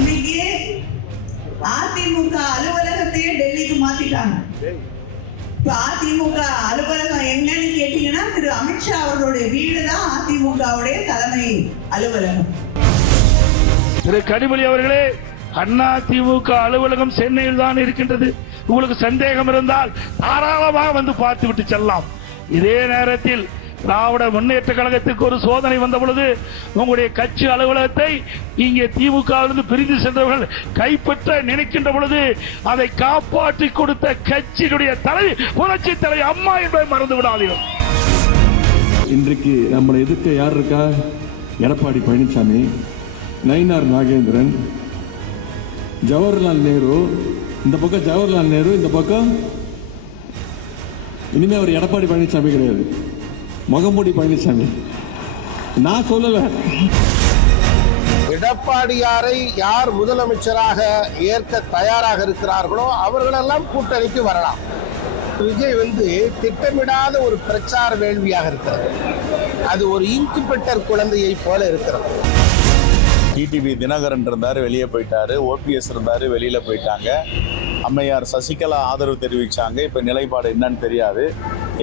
இன்னைக்கு அதிமுக அலுவலகத்தையே டெல்லிக்கு மாத்திட்டாங்க. இப்ப அதிமுக அலுவலகம் என்னன்னு கேட்டீங்கன்னா திரு அமித்ஷா அவர்களுடைய வீடு தான் அதிமுகவுடைய தலைமை அலுவலகம். திரு கனிமொழி அவர்களே, அண்ணா திமுக அலுவலகம் சென்னையில் தான் இருக்கின்றது. உங்களுக்கு சந்தேகம் இருந்தால் தாராளமாக வந்து பார்த்து விட்டு செல்லலாம். இதே நேரத்தில் திராவிட முன்னேற்ற கழகத்துக்கு ஒரு சோதனை வந்த பொழுது உங்களுடைய கட்சி அலுவலகத்தை இங்கே திமுக பிரிந்து சென்றவர்கள் கைப்பற்ற நினைக்கின்ற பொழுது அதை காப்பாற்றி கொடுத்த கட்சியினுடைய தலைவி புரட்சி தலைவி அம்மா என்பதை மறந்து விடாதீர்கள். இன்றைக்கு நம்மளை எதிர்க்க யார் இருக்கா? எடப்பாடி பழனிசாமி, நயினார் நாகேந்திரன், ஜவஹர்லால் நேரு. இந்த பக்கம் ஜவஹர்லால் நேரு, இந்த பக்கம் இனிமே அவர் எடப்பாடி பழனிசாமி கிடையாது, முகமூடி பழனிசாமி. நான் சொல்லல. எடப்பாடியாரை யார் முதலமைச்சராக ஏற்க தயாராக இருக்கிறார்களோ அவர்களெல்லாம் கூட்டணிக்கு வரலாம். விஜய் திட்டமிடாத ஒரு பிரச்சார வேள்வியாக இருக்கிறது. அது ஒரு இன்குபேட்டர் குழந்தையை போல இருக்கிறது. டிடிவி தினகரன் இருந்தார், வெளியே போயிட்டாரு. ஓபிஎஸ் இருந்தாரு, வெளியில போயிட்டாங்க. அம்மையார் சசிகலா ஆதரவு தெரிவிச்சாங்க. இப்ப நிலைப்பாடு என்னன்னு தெரியாது.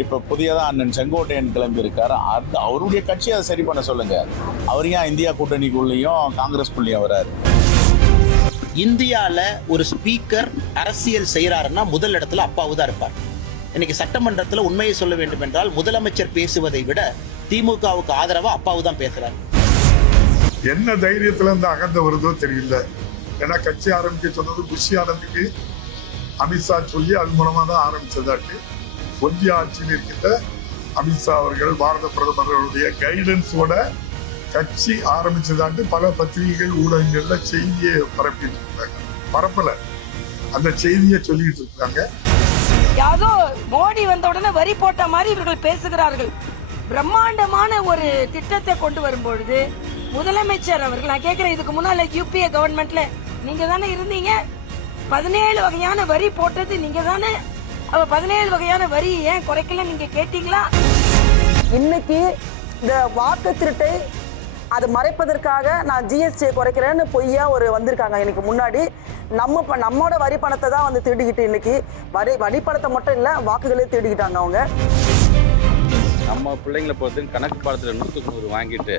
இப்ப புதியதா அண்ணன் செங்கோட்டையன் கிளம்பி இருக்காரு. அவருடைய கட்சி அதை சரி பண்ண சொல்லுங்க. அவர் ஏன் இந்தியா கூட்டணிக்குள்ளேயும் காங்கிரஸ்குள்ளேயும் வராரு? இந்தியால ஒரு ஸ்பீக்கர் அரசியல் செய்யறாருன்னா முதல் இடத்துல அப்பாவு தான் இருப்பார். இன்னைக்கு சட்டமன்றத்தில் உண்மையை சொல்ல வேண்டும் என்றால் முதலமைச்சர் பேசுவதை விட திமுகவுக்கு ஆதரவா அப்பாவு தான் பேசுறாரு. என்ன தைரியத்துல இருந்து அகந்த வருதோ தெரியல. ஏன்னா கட்சி ஆரம்பிக்க சொன்னது புஷி ஆனந்துக்கு அமித்ஷா சொல்லி அது மூலமா தான் ஆரம்பிச்சதாட்டு. ஒன்றிய ஆட்சியில் இருக்கின்ற அமித்ஷா அவர்கள் பாரத பிரதமர்களுடைய கைடன்ஸோட கட்சி ஆரம்பிச்சதாட்டு பல பத்திரிகைகள் ஊடகங்கள்ல செய்தியை பரப்பிட்டு இருக்காங்க. பரப்பல, அந்த செய்தியை சொல்லிட்டு இருக்காங்க. யாரோ மோடி வந்த உடனே வரி போட்ட மாதிரி இவர்கள் பேசுகிறார்கள். பிரம்மாண்டமான ஒரு திட்டத்தை கொண்டு வரும்பொழுது முதலமைச்சர் அவர்கள், நான் கேட்கிறேன், இதுக்கு முன்னால யூபிஏ கவர்மெண்ட்ல நீங்க தானே இருந்தீங்க? 17 வகையான வரி போட்டது நீங்க தானே. 17 வகையான வரி ஏன் குறைக்கல நீங்க கேட்டீங்களா? இன்னைக்கு இந்த வாக்கு திருட்டை அது மறைப்பதற்காக நான் ஜிஎஸ்டியை குறைக்கிறேன்னு பொய்யா ஒரு வந்திருக்காங்க. எனக்கு முன்னாடி நம்மோட வரி பணத்தை தான் திருடிக்கிட்டு இன்னைக்கு வரி பணத்தை மட்டும் இல்லை வாக்குகளே திருடிக்கிட்டாங்க அவங்க. நம்ம பிள்ளைங்களை பொறுத்து கணக்கு பாடத்தில் 100க்கு 100 வாங்கிட்டு,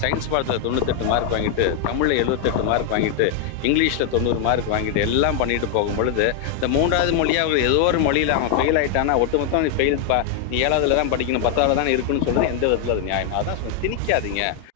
சயின்ஸ் பாடத்தில் 98 மார்க் வாங்கிட்டு, தமிழில் 78 மார்க் வாங்கிட்டு, இங்கிலீஷில் 90 மார்க் வாங்கிட்டு எல்லாம் பண்ணிட்டு போகும் பொழுது இந்த 3வது மொழியாக ஏதோ ஒரு மொழியில் அவன் ஃபெயில் ஆகிட்டானா ஒட்டுமொத்தம் நீ ஃபெயில், நீ 7வதுல தான் படிக்கணும், 10வதுல தான் இருக்குன்னு சொல்றது எந்த விதத்தில் அது நியாயம்? அதான் திணிக்காதீங்க.